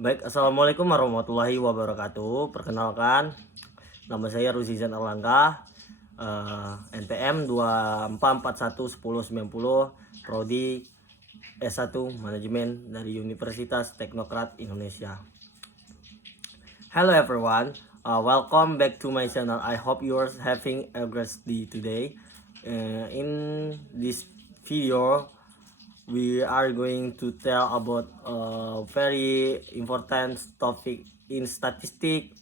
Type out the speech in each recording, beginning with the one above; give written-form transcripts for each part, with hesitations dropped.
Baik, assalamualaikum warahmatullahi wabarakatuh. Perkenalkan, nama saya Ruzizan Erlangga, NPM 24411090, Prodi S1 Manajemen dari Universitas Teknokrat Indonesia. Hello everyone, welcome back to my channel. I hope you're having a great day today. In this video, we are going to tell about a very important topic in statistics,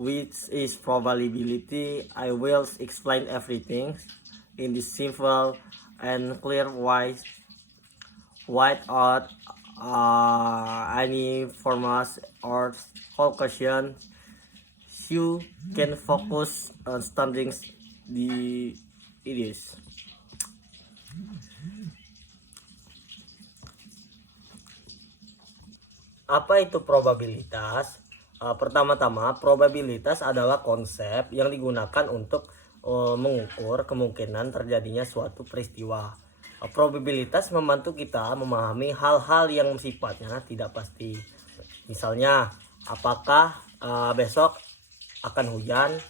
which is probability. I will explain everything in this simple and clear way without any formulas or whole question. You can focus on studying the ideas. Apa itu probabilitas? Pertama-tama, probabilitas adalah konsep yang digunakan untuk mengukur kemungkinan terjadinya suatu peristiwa. Probabilitas membantu kita memahami hal-hal yang sifatnya tidak pasti. Misalnya, apakah besok akan hujan,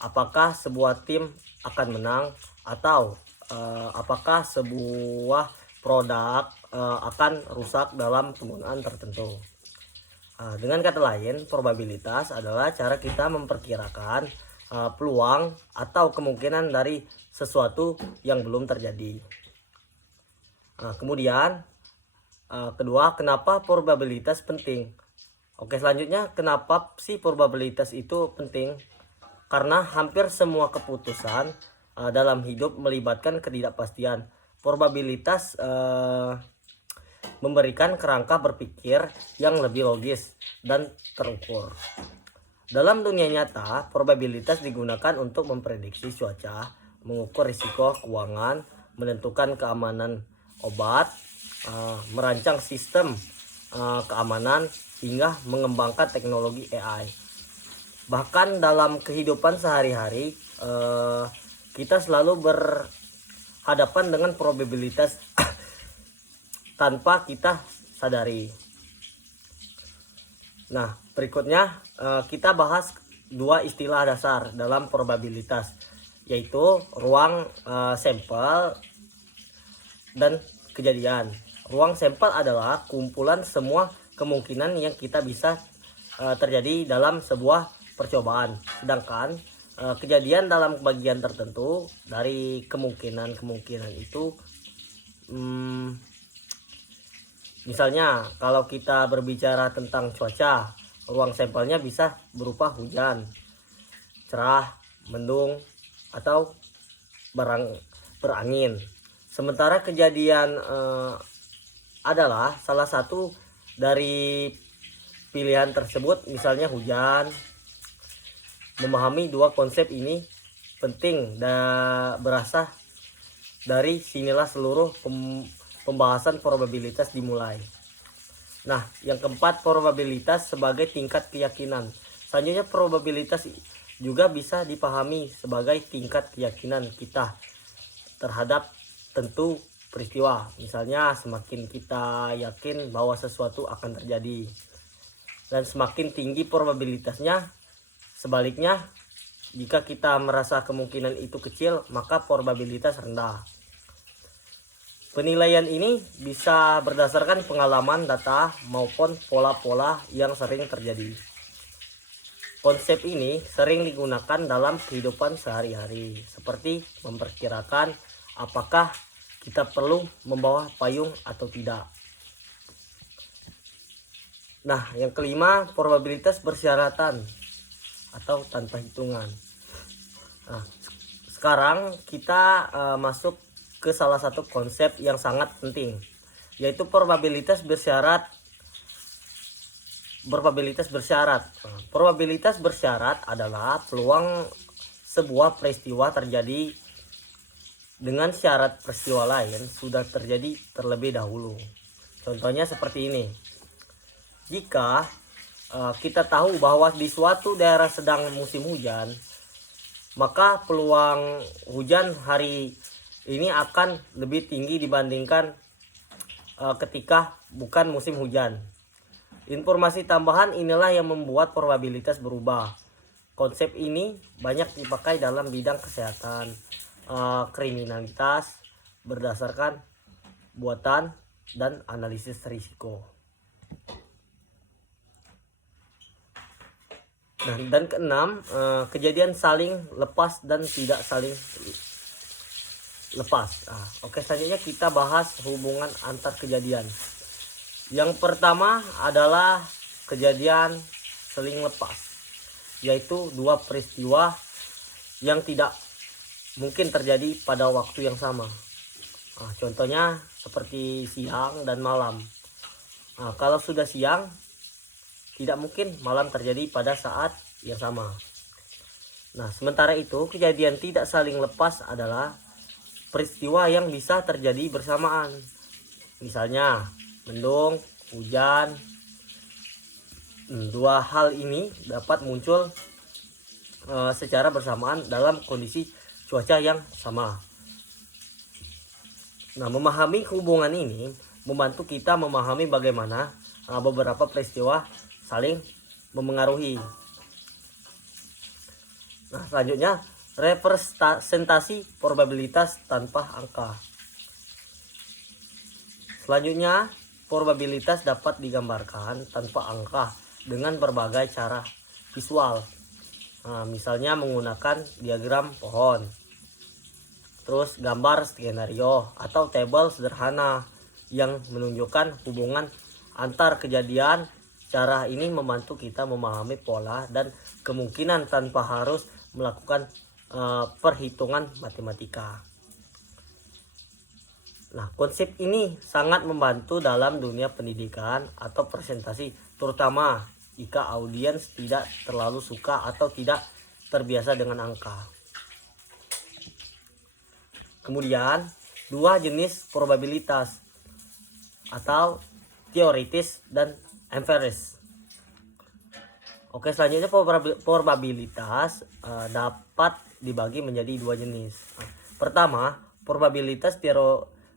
apakah sebuah tim akan menang, atau apakah sebuah produk akan rusak dalam penggunaan tertentu. Dengan kata lain, probabilitas adalah cara kita memperkirakan peluang atau kemungkinan dari sesuatu yang belum terjadi. Kemudian kedua, kenapa probabilitas penting? Oke, selanjutnya, kenapa sih probabilitas itu penting? Karena hampir semua keputusan dalam hidup melibatkan ketidakpastian. Probabilitas memberikan kerangka berpikir yang lebih logis dan terukur. Dalam dunia nyata, probabilitas digunakan untuk memprediksi cuaca, mengukur risiko keuangan, menentukan keamanan obat, merancang sistem keamanan, hingga mengembangkan teknologi AI. Bahkan dalam kehidupan sehari-hari, kita selalu berhadapan dengan probabilitas tanpa kita sadari. Nah, berikutnya kita bahas dua istilah dasar dalam probabilitas, yaitu ruang sampel dan kejadian. Ruang sampel adalah kumpulan semua kemungkinan yang kita bisa terjadi dalam sebuah percobaan, sedangkan kejadian dalam bagian tertentu dari kemungkinan itu. Misalnya kalau kita berbicara tentang cuaca, ruang sampelnya bisa berupa hujan, cerah, mendung, atau berangin. Sementara kejadian adalah salah satu dari pilihan tersebut, misalnya hujan. Memahami dua konsep ini penting dan berasal dari sinilah seluruh pembahasan probabilitas dimulai. Nah, yang keempat, probabilitas sebagai tingkat keyakinan. Selanjutnya, probabilitas juga bisa dipahami sebagai tingkat keyakinan kita terhadap tentu peristiwa. Misalnya, semakin kita yakin bahwa sesuatu akan terjadi, dan semakin tinggi probabilitasnya. Sebaliknya, jika kita merasa kemungkinan itu kecil, maka probabilitas rendah. Penilaian ini bisa berdasarkan pengalaman, data, maupun pola-pola yang sering terjadi. Konsep ini sering digunakan dalam kehidupan sehari-hari, seperti memperkirakan apakah kita perlu membawa payung atau tidak. Nah, yang kelima, probabilitas persyaratan atau tanpa hitungan. Nah, sekarang kita masuk ke salah satu konsep yang sangat penting, yaitu probabilitas bersyarat. Probabilitas bersyarat adalah peluang sebuah peristiwa terjadi dengan syarat peristiwa lain sudah terjadi terlebih dahulu. Contohnya seperti ini. Jika kita tahu bahwa di suatu daerah sedang musim hujan, maka peluang hujan hari ini akan lebih tinggi dibandingkan ketika bukan musim hujan. Informasi tambahan inilah yang membuat probabilitas berubah. Konsep ini banyak dipakai dalam bidang kesehatan, kriminalitas, berdasarkan buatan dan analisis risiko. Nah, dan keenam, kejadian saling lepas dan tidak saling lepas. Oke, selanjutnya kita bahas hubungan antar kejadian. Yang pertama adalah kejadian saling lepas, yaitu dua peristiwa yang tidak mungkin terjadi pada waktu yang sama. Contohnya seperti siang dan malam. Kalau sudah siang, tidak mungkin malam terjadi pada saat yang sama. Nah, sementara itu kejadian tidak saling lepas adalah peristiwa yang bisa terjadi bersamaan. Misalnya mendung, hujan. Dua hal ini dapat muncul secara bersamaan dalam kondisi cuaca yang sama. Nah, memahami hubungan ini membantu kita memahami bagaimana beberapa peristiwa saling memengaruhi. Nah, selanjutnya representasi probabilitas tanpa angka. Selanjutnya, probabilitas dapat digambarkan tanpa angka dengan berbagai cara visual. Misalnya menggunakan diagram pohon, terus gambar skenario atau tabel sederhana yang menunjukkan hubungan antar kejadian. Cara ini membantu kita memahami pola dan kemungkinan tanpa harus melakukan perhitungan matematika. Nah, konsep ini sangat membantu dalam dunia pendidikan atau presentasi, terutama jika audiens tidak terlalu suka atau tidak terbiasa dengan angka. Kemudian, dua jenis probabilitas atau teoritis dan empiris. Oke, selanjutnya probabilitas dapat dibagi menjadi dua jenis. Pertama, probabilitas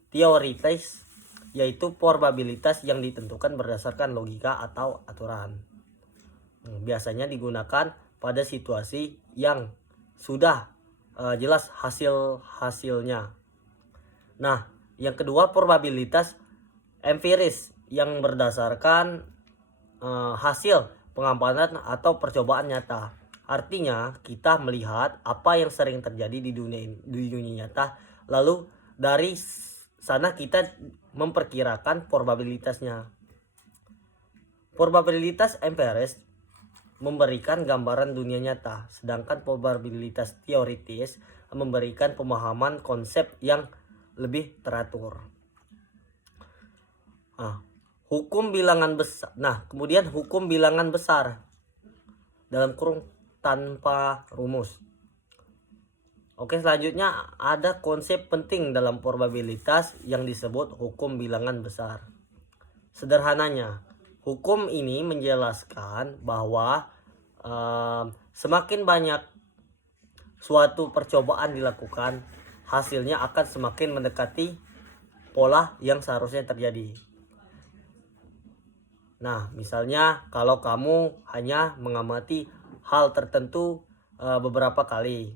teoritis, yaitu probabilitas yang ditentukan berdasarkan logika atau aturan. Biasanya digunakan pada situasi yang sudah jelas hasilnya. Nah, yang kedua probabilitas empiris yang berdasarkan hasil pengamatan atau percobaan nyata. Artinya kita melihat apa yang sering terjadi di dunia nyata, lalu dari sana kita memperkirakan probabilitasnya. Probabilitas empiris memberikan gambaran dunia nyata, sedangkan probabilitas teoritis memberikan pemahaman konsep yang lebih teratur. Hukum bilangan besar. Nah, kemudian hukum bilangan besar dalam kurung tanpa rumus. Oke, selanjutnya ada konsep penting dalam probabilitas yang disebut hukum bilangan besar. Sederhananya, hukum ini menjelaskan bahwa semakin banyak suatu percobaan dilakukan, hasilnya akan semakin mendekati pola yang seharusnya terjadi. Nah, misalnya kalau kamu hanya mengamati hal tertentu beberapa kali,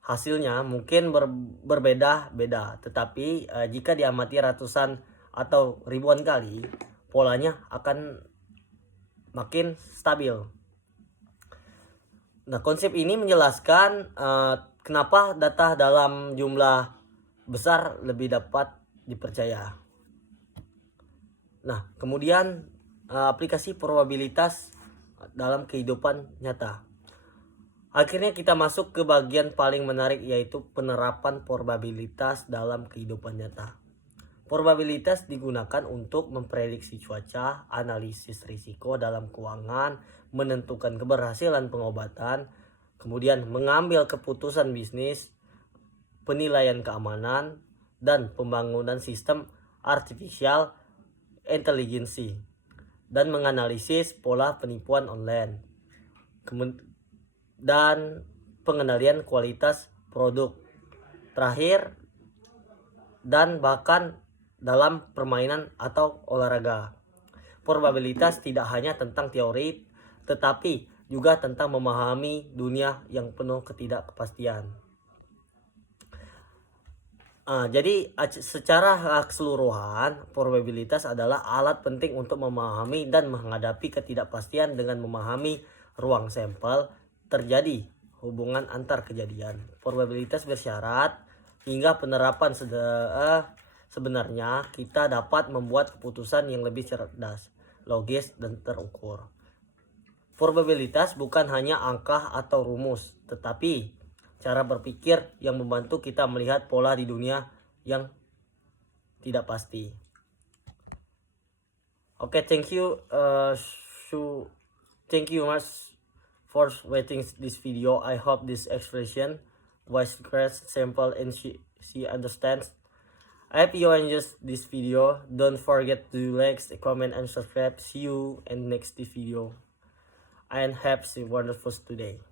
hasilnya mungkin berbeda-beda. Tetapi jika diamati ratusan atau ribuan kali, polanya akan makin stabil. Nah, konsep ini menjelaskan kenapa data dalam jumlah besar lebih dapat dipercaya. Nah, kemudian aplikasi probabilitas dalam kehidupan nyata. Akhirnya kita masuk ke bagian paling menarik, yaitu penerapan probabilitas dalam kehidupan nyata. Probabilitas digunakan untuk memprediksi cuaca, analisis risiko dalam keuangan, menentukan keberhasilan pengobatan, kemudian mengambil keputusan bisnis, penilaian keamanan, dan pembangunan sistem artificial intelligence, dan menganalisis pola penipuan online, dan pengendalian kualitas produk terakhir, dan bahkan dalam permainan atau olahraga. Probabilitas tidak hanya tentang teori, tetapi juga tentang memahami dunia yang penuh ketidakpastian. Jadi secara keseluruhan, probabilitas adalah alat penting untuk memahami dan menghadapi ketidakpastian dengan memahami ruang sampel terjadi hubungan antar kejadian. Probabilitas bersyarat hingga penerapan sebenarnya kita dapat membuat keputusan yang lebih cerdas, logis, dan terukur. Probabilitas bukan hanya angka atau rumus, tetapi cara berpikir yang membantu kita melihat pola di dunia yang tidak pasti. Okay, thank you. Thank you much for watching this video. I hope this expression was clear, simple, and she understands. I hope you enjoyed this video. Don't forget to like, comment, and subscribe. See you in next video. And have a wonderful today.